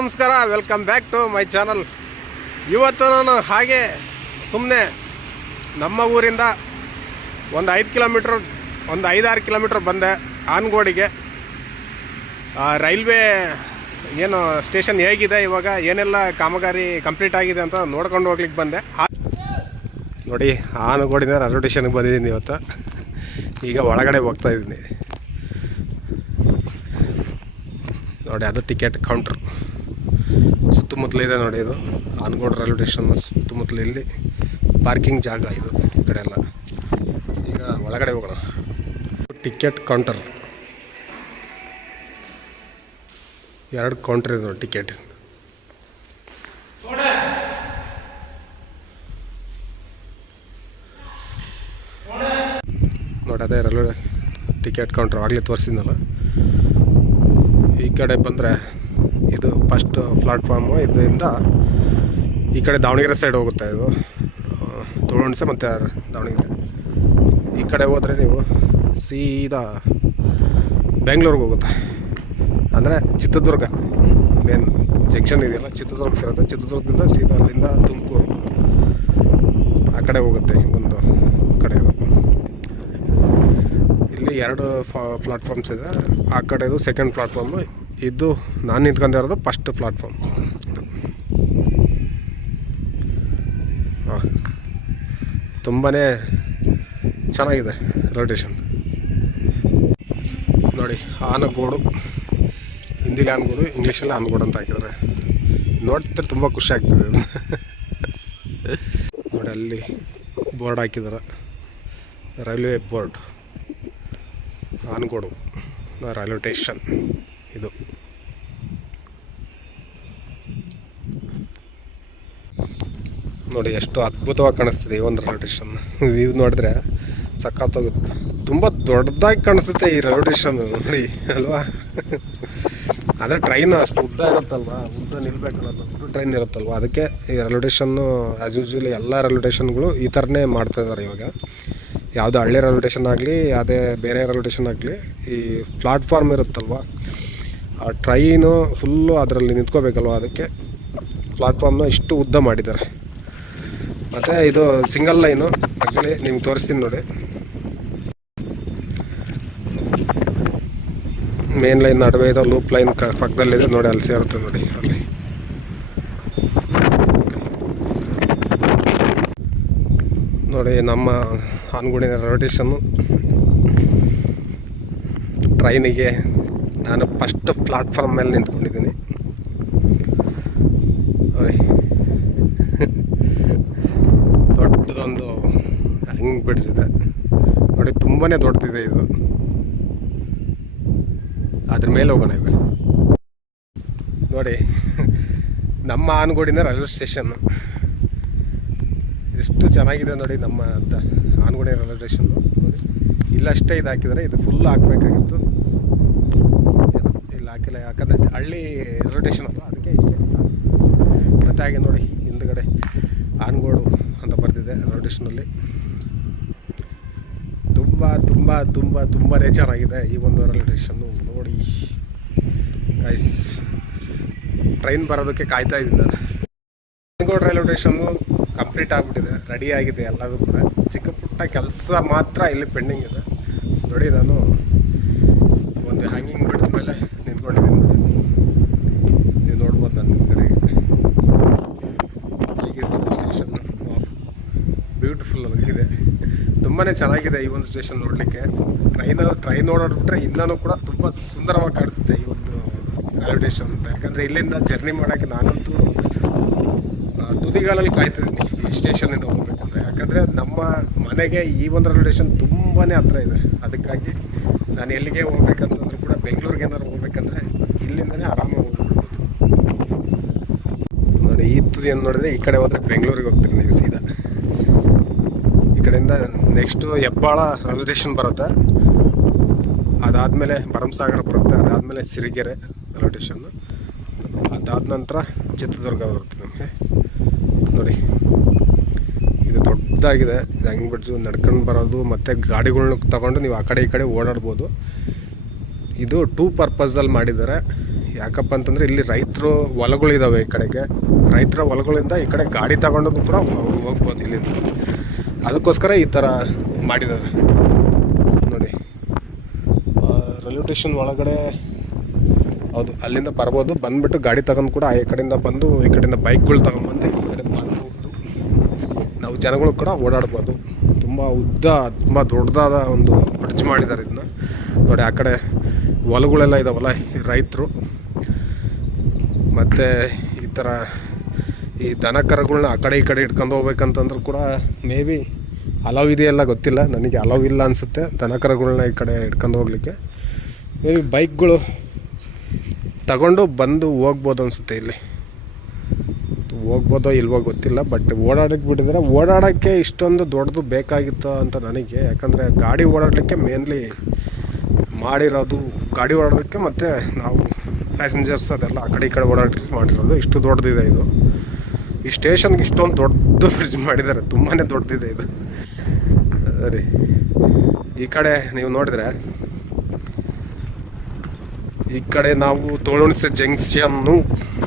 ನಮಸ್ಕಾರ, welcome back to my channel. ಇವತ್ತು ನಾನು ಹಾಗೆ ಸುಮ್ಮನೆ ನಮ್ಮ ಊರಿಂದ ಒಂದು 5-6 ಕಿಲೋಮೀಟ್ರ್ ಬಂದೆ ಆನಗೋಡಿಗೆ. ರೈಲ್ವೆ ಏನು ಸ್ಟೇಷನ್ ಹೇಗಿದೆ, ಇವಾಗ ಏನೆಲ್ಲ ಕಾಮಗಾರಿ ಕಂಪ್ಲೀಟ್ ಆಗಿದೆ ಅಂತ ನೋಡ್ಕೊಂಡು ಹೋಗ್ಲಿಕ್ಕೆ ಬಂದೆ. ನೋಡಿ, ಆನಗೋಡಿಂದ ರೈಲ್ವೆ ಸ್ಟೇಷನ್ಗೆ ಬಂದಿದ್ದೀನಿ ಇವತ್ತು. ಈಗ ಒಳಗಡೆ ಹೋಗ್ತಾ ಇದ್ದೀನಿ. ನೋಡಿ, ಅದು ಟಿಕೆಟ್ ಕೌಂಟ್ರ್ ಸುತ್ತಮುತ್ತಲಿದೆ. ನೋಡಿ, ಇದು ಆನಗೋಡು ರೈಲ್ವೆ ಸ್ಟೇಷನ್ ಸುತ್ತಮುತ್ತಲು ಇಲ್ಲಿ ಪಾರ್ಕಿಂಗ್ ಜಾಗ ಇದು ಈ ಕಡೆ ಎಲ್ಲ. ಈಗ ಒಳಗಡೆ ಹೋಗೋಣ. ಟಿಕೆಟ್ ಕೌಂಟರ್ 2 ಕೌಂಟ್ರ್ ಇದೆ ನೋಡಿ ಟಿಕೆಟ್. ನೋಡಿ, ಅದೇ ರೈಲ್ವೆ ಟಿಕೆಟ್ ಕೌಂಟ್ರ್ ಆಗಲೇ ತೋರಿಸಿದ್ನಲ್ಲ. ಈ ಕಡೆ ಬಂದರೆ ಇದು ಫಸ್ಟ್ ಪ್ಲಾಟ್ಫಾರ್ಮು. ಇದರಿಂದ ಈ ಕಡೆ ದಾವಣಗೆರೆ ಸೈಡ್ ಹೋಗುತ್ತೆ. ಇದು ತುಳುಹುಣಸೆ ಮತ್ತು ದಾವಣಗೆರೆ. ಈ ಕಡೆ ಹೋದರೆ ನೀವು ಸೀದಾ ಬೆಂಗಳೂರಿಗೆ ಹೋಗುತ್ತೆ, ಅಂದರೆ ಚಿತ್ರದುರ್ಗ ಮೇನ್ ಜಂಕ್ಷನ್ ಇದೆಯಲ್ಲ, ಚಿತ್ರದುರ್ಗ ಸೇರುತ್ತೆ. ಚಿತ್ರದುರ್ಗದಿಂದ ಸೀದಾ ಅಲ್ಲಿಂದ ತುಮಕೂರು ಆ ಕಡೆ ಹೋಗುತ್ತೆ. ಒಂದು ಕಡೆ ಇಲ್ಲಿ 2 ಪ್ಲಾಟ್ಫಾರ್ಮ್ಸ್ ಇದೆ. ಆ ಕಡೆದು ಸೆಕೆಂಡ್ ಪ್ಲಾಟ್ಫಾರ್ಮು, ಇದು ನಾನು ನಿಂತ್ಕೊಂಡಿರೋದು ಫಸ್ಟ್ ಪ್ಲಾಟ್ಫಾರ್ಮ್. ಇದು ತುಂಬಾ ಚೆನ್ನಾಗಿದೆ ರೈಲ್ವೆ ಸ್ಟೇಷನ್. ನೋಡಿ, ಆನಗೋಡು, ಹಿಂದಿಲಿ ಆನಗೋಡು, ಇಂಗ್ಲೀಷಲ್ಲಿ ಆನಗೋಡು ಅಂತ ಹಾಕಿದ್ದಾರೆ. ನೋಡ್ತಿದ್ರೆ ತುಂಬ ಖುಷಿ ಆಗ್ತದೆ. ನೋಡಿ, ಅಲ್ಲಿ ಬೋರ್ಡ್ ಹಾಕಿದ್ದಾರೆ, railway board, Anagodu railway station. ಇದು ನೋಡಿ, ಎಷ್ಟು ಅದ್ಭುತವಾಗಿ ಕಾಣಿಸ್ತಿದೆ ಈ ಒಂದು ರೈಲ್ವೆ ಸ್ಟೇಷನ್. ವ್ಯೂ ನೋಡಿದ್ರೆ ಸಖತ್ತಾಗುತ್ತೆ. ತುಂಬ ದೊಡ್ಡದಾಗಿ ಕಾಣಿಸುತ್ತೆ ಈ ರೈಲ್ವೆ ಸ್ಟೇಷನ್, ನೋಡಿ ಅಲ್ವಾ. ಆದರೆ ಟ್ರೈನ್ ಅಷ್ಟು ಉದ್ದ ಇರುತ್ತಲ್ವ, ಉದ್ದ ನಿಲ್ಬೇಕಲ್ಲ, ದೊಡ್ಡ ಟ್ರೈನ್ ಇರುತ್ತಲ್ವ, ಅದಕ್ಕೆ ಈ ರೈಲ್ವೆ ಸ್ಟೇಷನ್ನು ಆ್ಯಸ್ ಯೂಶ್ವಲಿ ಎಲ್ಲ ರೈಲ್ವೆ ಸ್ಟೇಷನ್ಗಳು ಈ ಥರನೇ ಮಾಡ್ತಾಯಿದ್ದಾರೆ ಇವಾಗ. ಯಾವುದೇ ಹಳ್ಳಿ ರೈಲ್ವೆ ಸ್ಟೇಷನ್ ಆಗಲಿ, ಯಾವುದೇ ಬೇರೆ ರೈಲ್ವೆ ಸ್ಟೇಷನ್ ಆಗಲಿ, ಈ ಪ್ಲಾಟ್ಫಾರ್ಮ್ ಇರುತ್ತಲ್ವ, ಆ ಟ್ರೈನು ಫುಲ್ಲು ಅದರಲ್ಲಿ ನಿಂತ್ಕೋಬೇಕಲ್ವ, ಅದಕ್ಕೆ ಪ್ಲಾಟ್ಫಾರ್ಮ್ನ ಇಷ್ಟು ಉದ್ದ ಮಾಡಿದ್ದಾರೆ. ಮತ್ತು ಇದು ಸಿಂಗಲ್ ಲೈನು. ಆ್ಯಕ್ಚುಲಿ ನಿಮ್ಗೆ ತೋರಿಸ್ತೀನಿ ನೋಡಿ, ಮೇನ್ ಲೈನ್ ನಡುವೆ ಇದೆ, ಲೂಪ್ ಲೈನ್ ಪಕ್ಕದಲ್ಲಿದೆ ನೋಡಿ, ಅಲ್ಲಿ ಸೇರುತ್ತೆ ನೋಡಿ. ಅಲ್ಲಿ ನೋಡಿ, ನಮ್ಮ ಆನಗೋಡಿನ ರೈಲ್ವೆ ಸ್ಟೇಷನ್ನು. ಟ್ರೈನಿಗೆ ನಾನು ಫಸ್ಟ್ ಪ್ಲಾಟ್ಫಾರ್ಮ್ ಮೇಲೆ ನಿಂತ್ಕೊಂಡಿದ್ದೀನಿ ನೋಡಿ. ದೊಡ್ಡದೊಂದು ಹ್ಯಾಂಗ್ ಬಿಡಿಸಿದೆ ನೋಡಿ, ತುಂಬಾ ದೊಡ್ಡದಿದೆ ಇದು. ಅದ್ರ ಮೇಲೆ ಹೋಗೋಣ ಈಗ. ನೋಡಿ, ನಮ್ಮ ಆನಗೋಡಿನ ರೈಲ್ವೆ ಸ್ಟೇಷನ್ ಎಷ್ಟು ಚೆನ್ನಾಗಿದೆ ನೋಡಿ. ನಮ್ಮ ಆನಗೋಡಿ ರೈಲ್ವೆ ಸ್ಟೇಷನ್ನು ನೋಡಿ, ಇಲ್ಲಷ್ಟೇ ಇದು ಹಾಕಿದರೆ, ಇದು ಫುಲ್ ಹಾಕಬೇಕಾಗಿತ್ತು, ಇಲ್ಲ ಹಾಕಿಲ್ಲ. ಯಾಕಂದರೆ ಹಳ್ಳಿ ರೈಲ್ವೆ ಸ್ಟೇಷನ್ ಅಲ್ಲ, ಅದಕ್ಕೆ ಇಷ್ಟೇ. ಮತ್ತು ಹಾಗೆ ನೋಡಿ, ಹಿಂದುಗಡೆ ಆನಗೋಡು ಅಂತ ಬರ್ತಿದೆ ರೈಲ್ವೆ ಸ್ಟೇಷನಲ್ಲಿ. ತುಂಬಾ ಚೆನ್ನಾಗಿದೆ ಈ ಒಂದು ರೈಲ್ವೆ ಸ್ಟೇಷನ್ನು ನೋಡಿ. ಗೈಸ್, ಟ್ರೈನ್ ಬರೋದಕ್ಕೆ ಕಾಯ್ತಾ ಇದ್ದೀನಿ ನಾನು. ಆನಗೋಡು ರೈಲ್ವೆ ಸ್ಟೇಷನ್ನು ಕಂಪ್ಲೀಟ್ ಆಗಿಬಿಟ್ಟಿದೆ, ರೆಡಿ ಆಗಿದೆ ಎಲ್ಲದೂ ಕೂಡ. ಚಿಕ್ಕ ಪುಟ್ಟ ಕೆಲಸ ಮಾತ್ರ ಇಲ್ಲಿ ಪೆಂಡಿಂಗ್ ಇದೆ ನೋಡಿ. ನಾನು ಒಂದು ಹ್ಯಾಂಗಿಂಗ್ ಬ್ರಿಡ್ಜ್ ಮೇಲೆ ನಿಂತ್ಕೊಂಡಿದ್ದೀನಿ ನೋಡಿ, ನೀವು ನೋಡ್ಬೋದು ನನ್ನ ಕಡೆಗೆ. ಹೇಗಿದೆ ಸ್ಟೇಷನ್ನು, ಬ್ಯೂಟಿಫುಲ್ ಆಗಿದೆ, ತುಂಬಾ ಚೆನ್ನಾಗಿದೆ ಈ ಒಂದು ಸ್ಟೇಷನ್ ನೋಡಲಿಕ್ಕೆ. ಟ್ರೈನ್ ನೋಡೋಡ್ಬಿಟ್ರೆ ಇನ್ನೂ ಕೂಡ ತುಂಬ ಸುಂದರವಾಗಿ ಕಾಣಿಸುತ್ತೆ ಈ ಒಂದು ರೈಲ್ವೆ ಸ್ಟೇಷನ್ ಅಂತ. ಯಾಕಂದರೆ ಇಲ್ಲಿಂದ ಜರ್ನಿ ಮಾಡೋಕ್ಕೆ ನಾನಂತೂ ತುದಿಗಾಲಲ್ಲಿ ಕಾಯ್ತಿದ್ದೀನಿ ಈ ಸ್ಟೇಷನಿಂದ ಹೋಗ್ಬೇಕಂದ್ರೆ. ಯಾಕಂದರೆ ನಮ್ಮ ಮನೆಗೆ ಈ ಒಂದು ರೈಲ್ವೆ ಸ್ಟೇಷನ್ ತುಂಬಾ ಹತ್ರ ಇದೆ. ಅದಕ್ಕಾಗಿ ನಾನು ಎಲ್ಲಿಗೆ ಹೋಗ್ಬೇಕಂತಂದ್ರೂ ಕೂಡ, ಬೆಂಗಳೂರಿಗೆ ಏನಾದ್ರು ಹೋಗ್ಬೇಕಂದ್ರೆ ಇಲ್ಲಿಂದನೇ ಆರಾಮಾಗಿ ಹೋಗ್ಬಿಡ್ಬೋದು ನೋಡಿ. ಈ ತುದಿಯನ್ನು ನೋಡಿದ್ರೆ ಈ ಕಡೆ ಹೋದರೆ ಬೆಂಗಳೂರಿಗೆ ಹೋಗ್ತೀರಿ ನೀವು ಸೀದಾ. ಈ ಕಡೆಯಿಂದ ನೆಕ್ಸ್ಟು ಹೆಬ್ಬಾಳ ರೈಲ್ವೆ ಸ್ಟೇಷನ್ ಬರುತ್ತೆ, ಅದಾದಮೇಲೆ ಭರಮಸಾಗರ ಬರುತ್ತೆ, ಅದಾದಮೇಲೆ ಸಿರಿಗೆರೆ ರೈಲ್ವೆ ಸ್ಟೇಷನ್ನು, ಅದಾದ ನಂತರ ಚಿತ್ರದುರ್ಗ ಬರುತ್ತೆ ನಮಗೆ ನೋಡಿ. ಇದು ದೊಡ್ಡದಾಗಿದೆ, ಇದು ಹಂಗೆ ಬಿಡ್ಸು ನಡ್ಕೊಂಡು ಬರೋದು, ಮತ್ತು ಗಾಡಿಗಳ್ನ ತಗೊಂಡು ನೀವು ಆ ಕಡೆ ಈ ಕಡೆ ಓಡಾಡ್ಬೋದು. ಇದು 2 ಪರ್ಪಸಲ್ಲಿ ಮಾಡಿದ್ದಾರೆ. ಯಾಕಪ್ಪ ಅಂತಂದರೆ ಇಲ್ಲಿ ರೈತರು ಹೊಲಗಳಿದ್ದಾವೆ, ಈ ಕಡೆಗೆ ರೈತರ ಹೊಲಗಳಿಂದ ಈ ಕಡೆ ಗಾಡಿ ತಗೊಂಡೋದು ಕೂಡ ಹೋಗ್ಬೋದು ಇಲ್ಲಿಂದ. ಅದಕ್ಕೋಸ್ಕರ ಈ ಥರ ಮಾಡಿದ್ದಾರೆ ನೋಡಿ. ರೈಲ್ವೆ ಸ್ಟೇಷನ್ ಒಳಗಡೆ ಹೌದು, ಅಲ್ಲಿಂದ ಬರ್ಬೋದು. ಬಂದುಬಿಟ್ಟು ಗಾಡಿ ತಗೊಂಡು ಕೂಡ ಈ ಕಡೆಯಿಂದ ಬಂದು ಈ ಕಡೆಯಿಂದ ಬೈಕ್ಗಳು ತಗೊಂಡ್ಬಂದು ಈ ಕಡೆ ಮಾಡ್ಬೋದು. ನಾವು ಜನಗಳು ಕೂಡ ಓಡಾಡ್ಬೋದು. ತುಂಬ ಉದ್ದ, ತುಂಬ ದೊಡ್ಡದಾದ ಒಂದು ಬ್ರಿಡ್ಜ್ ಮಾಡಿದ್ದಾರೆ ಇದನ್ನ ನೋಡಿ. ಆ ಕಡೆ ಹೊಲಗಳೆಲ್ಲ ಇದಾವಲ್ಲ ರೈತರು, ಮತ್ತು ಈ ಥರ ಈ ದನ ಕರುಗಳನ್ನ ಆ ಕಡೆ ಈ ಕಡೆ ಇಟ್ಕೊಂಡು ಹೋಗ್ಬೇಕಂತಂದ್ರೂ ಕೂಡ ಮೇ ಬಿ ಅಲೌ ಇದೆಯಲ್ಲ ಗೊತ್ತಿಲ್ಲ ನನಗೆ. ಅಲೌ ಇಲ್ಲ ಅನಿಸುತ್ತೆ ದನ ಕರುಗಳನ್ನ ಈ ಕಡೆ ಇಟ್ಕೊಂಡು ಹೋಗ್ಲಿಕ್ಕೆ. ಮೇ ಬಿ ಬೈಕ್ಗಳು ತಗೊಂಡು ಬಂದು ಹೋಗ್ಬೋದು ಅನಿಸುತ್ತೆ. ಇಲ್ಲಿ ಹೋಗ್ಬೋದೋ ಇಲ್ವೋ ಗೊತ್ತಿಲ್ಲ, ಬಟ್ ಓಡಾಡಕ್ಕೆ ಬಿಟ್ಟಿದ್ದಾರೆ. ಓಡಾಡೋಕ್ಕೆ ಇಷ್ಟೊಂದು ದೊಡ್ಡದು ಬೇಕಾಗಿತ್ತು ಅಂತ ನನಗೆ, ಯಾಕಂದರೆ ಗಾಡಿ ಓಡಾಡಲಿಕ್ಕೆ ಮೇನ್ಲಿ ಮಾಡಿರೋದು. ಗಾಡಿ ಓಡಾಡೋದಕ್ಕೆ ಮತ್ತು ನಾವು ಪ್ಯಾಸೆಂಜರ್ಸ್ ಅದೆಲ್ಲ ಆ ಕಡೆ ಈ ಕಡೆ ಓಡಾಡಲಿಕ್ಕೆ ಮಾಡಿರೋದು. ಇಷ್ಟು ದೊಡ್ಡದಿದೆ ಇದು. ಈ ಸ್ಟೇಷನ್ಗೆ ಇಷ್ಟೊಂದು ದೊಡ್ಡ ಬ್ರಿಡ್ಜ್ ಮಾಡಿದ್ದಾರೆ, ತುಂಬಾ ದೊಡ್ಡದಿದೆ ಇದು. ಸರಿ, ಈ ಕಡೆ ನೀವು ನೋಡಿದರೆ ಈ ಕಡೆ ನಾವು ತೋಳುಣಿಸೆ ಜಂಕ್ಷನ್ನು,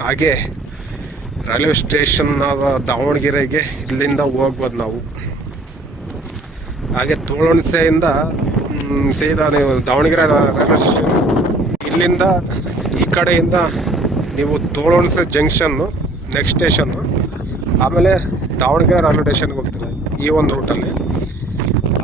ಹಾಗೆ ರೈಲ್ವೆ ಸ್ಟೇಷನ್ ದಾವಣಗೆರೆಗೆ ಇಲ್ಲಿಂದ ಹೋಗ್ಬೋದು ನಾವು. ಹಾಗೆ ತೋಳುಣಿಸೆಯಿಂದ ಸೀದಾ ನೀವು ದಾವಣಗೆರೆ ರೈಲ್ವೆ ಸ್ಟೇಷನ್, ಇಲ್ಲಿಂದ ಈ ಕಡೆಯಿಂದ ನೀವು ತೋಳುಣಿಸೆ ಜಂಕ್ಷನ್ನು ನೆಕ್ಸ್ಟ್ ಸ್ಟೇಷನ್ನು, ಆಮೇಲೆ ದಾವಣಗೆರೆ ರೈಲ್ವೆ ಸ್ಟೇಷನ್ಗೆ ಹೋಗ್ತೀರ ಈ ಒಂದು ರೂಟಲ್ಲಿ.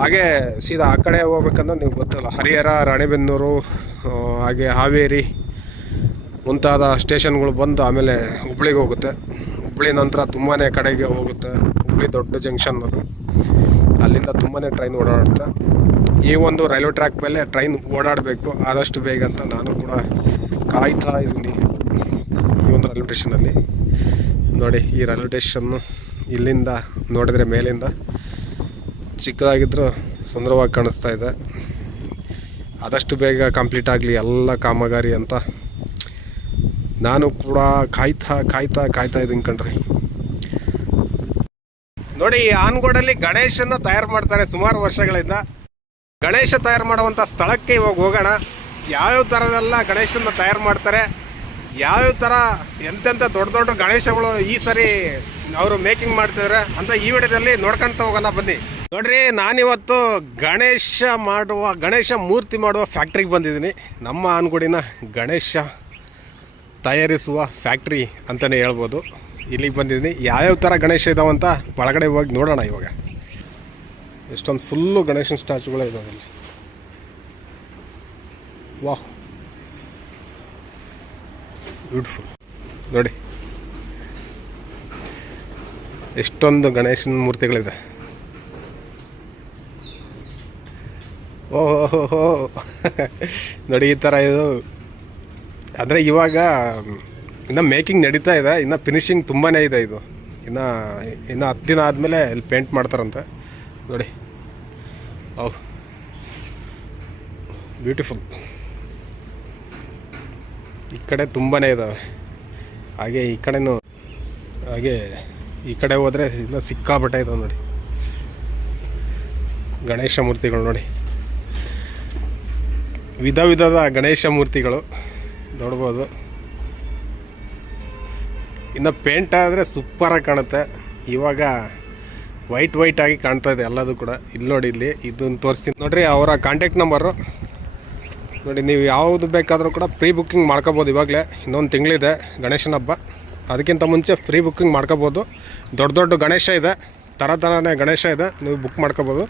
ಹಾಗೆ ಸೀದಾ ಆ ಕಡೆ ಹೋಗ್ಬೇಕಂದ್ರೆ ನೀವು ಗೊತ್ತಲ್ಲ, ಹರಿಹರ, ರಾಣೆಬೆನ್ನೂರು, ಹಾಗೆ ಹಾವೇರಿ ಮುಂತಾದ ಸ್ಟೇಷನ್ಗಳು ಬಂದು ಆಮೇಲೆ ಹುಬ್ಳಿಗೆ ಹೋಗುತ್ತೆ. ಹುಬ್ಳಿ ನಂತರ ತುಂಬಾ ಕಡೆಗೆ ಹೋಗುತ್ತೆ. ಹುಬ್ಳಿ ದೊಡ್ಡ ಜಂಕ್ಷನ್ ಅದು, ಅಲ್ಲಿಂದ ತುಂಬಾ ಟ್ರೈನ್ ಓಡಾಡುತ್ತೆ. ಈ ಒಂದು ರೈಲ್ವೆ ಟ್ರ್ಯಾಕ್ ಮೇಲೆ ಟ್ರೈನ್ ಓಡಾಡಬೇಕು ಆದಷ್ಟು ಬೇಗ ಅಂತ ನಾನು ಕೂಡ ಕಾಯ್ತಾ ಇದ್ದೀನಿ ಈ ಒಂದು ರೈಲ್ವೆ ಸ್ಟೇಷನಲ್ಲಿ. ನೋಡಿ, ಈ ರೈಲ್ವೆ ಸ್ಟೇಷನ್ನು ಇಲ್ಲಿಂದ ನೋಡಿದರೆ ಮೇಲಿಂದ ಚಿಕ್ಕದಾಗಿದ್ದರೂ ಸುಂದರವಾಗಿ ಕಾಣಿಸ್ತಾ ಇದೆ. ಆದಷ್ಟು ಬೇಗ ಕಂಪ್ಲೀಟ್ ಆಗಲಿ ಎಲ್ಲ ಕಾಮಗಾರಿ ಅಂತ ನಾನು ಕೂಡ ಕಾಯ್ತಾ ಇದ್ದೀನಿ ಕಣ್ರಿ. ನೋಡಿ, ಈ ಆನಗೋಡಲ್ಲಿ ಗಣೇಶನ ತಯಾರು ಮಾಡ್ತಾರೆ ಸುಮಾರು ವರ್ಷಗಳಿಂದ. ಗಣೇಶ ತಯಾರು ಮಾಡುವಂಥ ಸ್ಥಳಕ್ಕೆ ಇವಾಗ ಹೋಗೋಣ. ಯಾವ್ಯಾವ ಥರದೆಲ್ಲ ಗಣೇಶನ ತಯಾರು ಮಾಡ್ತಾರೆ, ಯಾವ್ಯಾವ ಥರ ಎಂತೆಂಥ ದೊಡ್ಡ ದೊಡ್ಡ ಗಣೇಶಗಳು ಈ ಸರಿ ಅವರು ಮೇಕಿಂಗ್ ಮಾಡ್ತಿದ್ದಾರೆ ಅಂತ ಈ ವಿಡಿಯೋದಲ್ಲಿ ನೋಡ್ಕೊಳ್ತಾ ಹೋಗೋಣ ಬನ್ನಿ. ನೋಡ್ರಿ, ನಾನಿವತ್ತು ಗಣೇಶ ಮೂರ್ತಿ ಮಾಡುವ ಫ್ಯಾಕ್ಟ್ರಿಗೆ ಬಂದಿದ್ದೀನಿ. ನಮ್ಮ ಆನಗೋಡಿನ ಗಣೇಶ ತಯಾರಿಸುವ ಫ್ಯಾಕ್ಟ್ರಿ ಅಂತಲೇ ಹೇಳ್ಬೋದು. ಇಲ್ಲಿಗೆ ಬಂದಿದ್ದೀನಿ. ಯಾವ್ಯಾವ ಥರ ಗಣೇಶ ಇದಾವಂತ ಒಳಗಡೆ ಹೋಗಿ ನೋಡೋಣ. ಇವಾಗ ಎಷ್ಟೊಂದು ಫುಲ್ಲು ಗಣೇಶನ ಸ್ಟ್ಯಾಚುಗಳೇ ಇದಾವೆ ಇಲ್ಲಿ. ವಾಹ್, ಬ್ಯೂಟಿಫುಲ್. ನೋಡಿ, ಎಷ್ಟೊಂದು ಗಣೇಶನ ಮೂರ್ತಿಗಳಿದೆ. ಓಹೋ ನೋಡಿ, ಈ ಥರ ಇದು ಅಂದರೆ ಇವಾಗ ಇನ್ನು ಮೇಕಿಂಗ್ ನಡೀತಾ ಇದೆ. ಇನ್ನು ಫಿನಿಶಿಂಗ್ ತುಂಬಾ ಇದೆ. ಇದು ಇನ್ನು 10 ದಿನ ಆದಮೇಲೆ ಇಲ್ಲಿ ಪೇಂಟ್ ಮಾಡ್ತಾರಂತೆ. ನೋಡಿ, ಓಹ್ ಬ್ಯೂಟಿಫುಲ್. ಈ ಕಡೆ ತುಂಬಾ ಇದ್ದಾವೆ. ಹಾಗೆ ಈ ಕಡೆನೂ, ಹಾಗೆ ಈ ಕಡೆ ಹೋದರೆ ಇನ್ನು ಸಿಕ್ಕಾಪಟ್ಟೆ ಇದಾವೆ ನೋಡಿ ಗಣೇಶ ಮೂರ್ತಿಗಳು. ನೋಡಿ, ವಿಧ ವಿಧದ ಗಣೇಶ ಮೂರ್ತಿಗಳು ನೋಡ್ಬೋದು. ಇನ್ನು ಪೇಂಟ್ ಆದರೆ ಸೂಪರಾಗಿ ಕಾಣುತ್ತೆ. ಇವಾಗ ವೈಟ್ ಆಗಿ ಕಾಣ್ತಾ ಇದೆ ಎಲ್ಲದು ಕೂಡ. ಇಲ್ಲಿ ನೋಡಿ, ಇಲ್ಲಿ ಇದನ್ನು ತೋರಿಸ್ತೀನಿ ನೋಡಿರಿ. ಅವರ ಕಾಂಟ್ಯಾಕ್ಟ್ ನಂಬರು ನೋಡಿ. ನೀವು ಯಾವುದು ಬೇಕಾದರೂ ಕೂಡ ಪ್ರೀ ಬುಕ್ಕಿಂಗ್ ಮಾಡ್ಕೋಬೋದು. ಇವಾಗಲೇ ಇನ್ನೊಂದು ತಿಂಗಳಿದೆ ಗಣೇಶನ ಹಬ್ಬ, ಅದಕ್ಕಿಂತ ಮುಂಚೆ ಪ್ರೀ ಬುಕ್ಕಿಂಗ್ ಮಾಡ್ಕೋಬೋದು. ದೊಡ್ಡ ಗಣೇಶ ಇದೆ, ಥರನೇ ಗಣೇಶ ಇದೆ, ನೀವು ಬುಕ್ ಮಾಡ್ಕೋಬೋದು.